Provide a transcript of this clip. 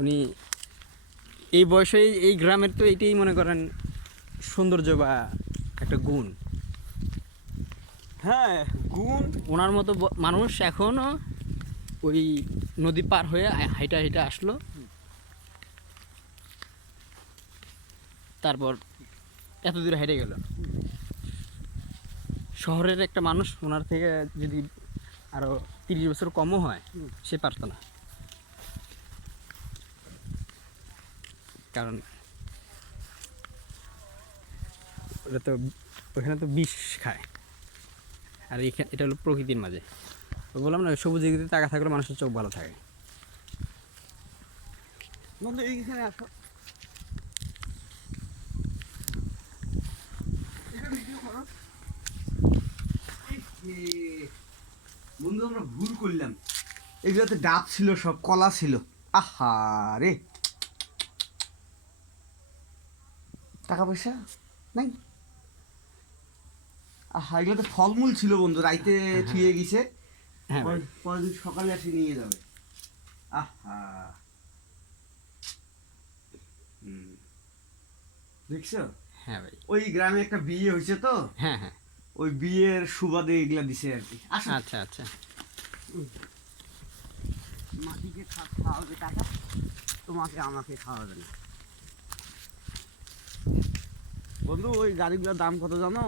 উনি এই বয়সে এই গ্রামের তো এইটাই মনে করেন সৌন্দর্য বা একটা গুণ। হ্যাঁ, গুণ। ওনার মতো মানুষ এখনও ওই নদী পার হয়ে হাইটা হাইটা আসলো, তারপর এত দূরে হেঁটে গেল। শহরের একটা মানুষ ওনার থেকে যদি আরও 30 বছর কমও হয় সে পারতো না, কারণ ওটা তো ওখানে তো বিষ খায়, আর এখানে এটা হলো প্রকৃতির মাঝে। তো বললাম না, সবুজ দিকে তাকা থাকলে মানুষের চোখ ভালো থাকে। বন্ধু এইখানে আসো। বন্ধু আমরা ভুল করলাম, এগুলোতে ডাব ছিল, সব কলা ছিল। আহা রে, টাকা পয়সা নাই। আহা, এগুলো তো ফলমূল ছিল বন্ধু, রাইতে থুয়ে গেছে। হ্যাঁ ভাই, পরের সকালে এসে নিয়ে যাবে। আহা, দেখছো? হ্যাঁ ভাই, ওই গ্রামে একটা বিয়ে হয়েছে তো, হ্যাঁ হ্যাঁ, ওই বিয়ের সুবাদে এগুলা দিছে আর কি। আসো। আচ্ছা আচ্ছা। মাটিকে খাওয়াবে টাকা, তোমাকে আমাকে খাওয়াবে না। বন্ধু ওই গাড়িগুলোর দাম কত জানো?